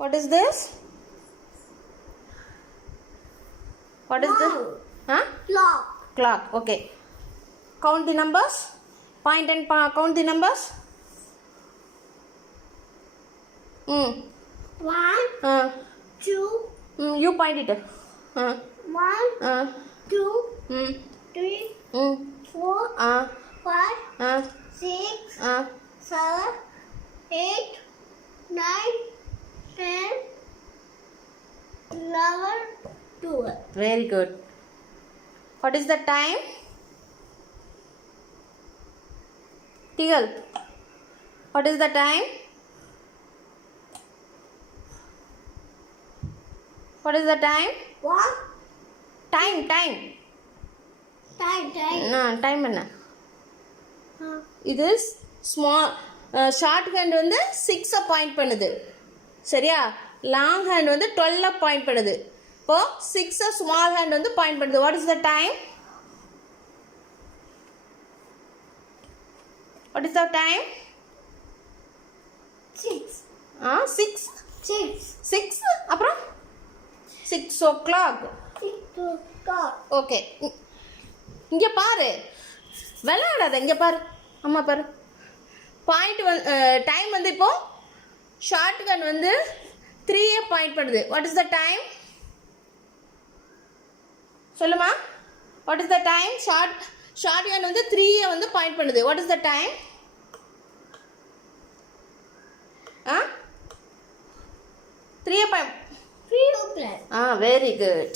What is this? What is this? Huh? Clock. Clock. Okay. Count the numbers. Point and count the numbers. One. 2. You point it. 1. 2. 3. 4. 5. 6. 7. 8. 9. 10. 11. 12. Very good. What is the time? Tigal. What is the time? What is the time? What? Time. Time. Time என்ன? இது small short hand வந்து 6 பாயிண்ட் பண்ணுது. சரியா? Long hand வந்து 12 பாயிண்ட் பண்ணுது. இப்போ 6 small hand வந்து point பண்ணுது. What is the time? What is the time? 6 அப்புறம் 6 o'clock. ஓகே, இங்கே பாரு, விளையாடாத, இங்கே பாரு, அம்மா பாரு. பாயிண்ட் டைம் வந்து இப்போ ஷார்ட் கன் வந்து 3 பாயிண்ட் பண்ணுது. What is the time? சொல்லுமா. What is the time? Short gun வந்து 3 வந்து பாயிண்ட் பண்ணுது. What is the time? 3 point. Very good. Very good.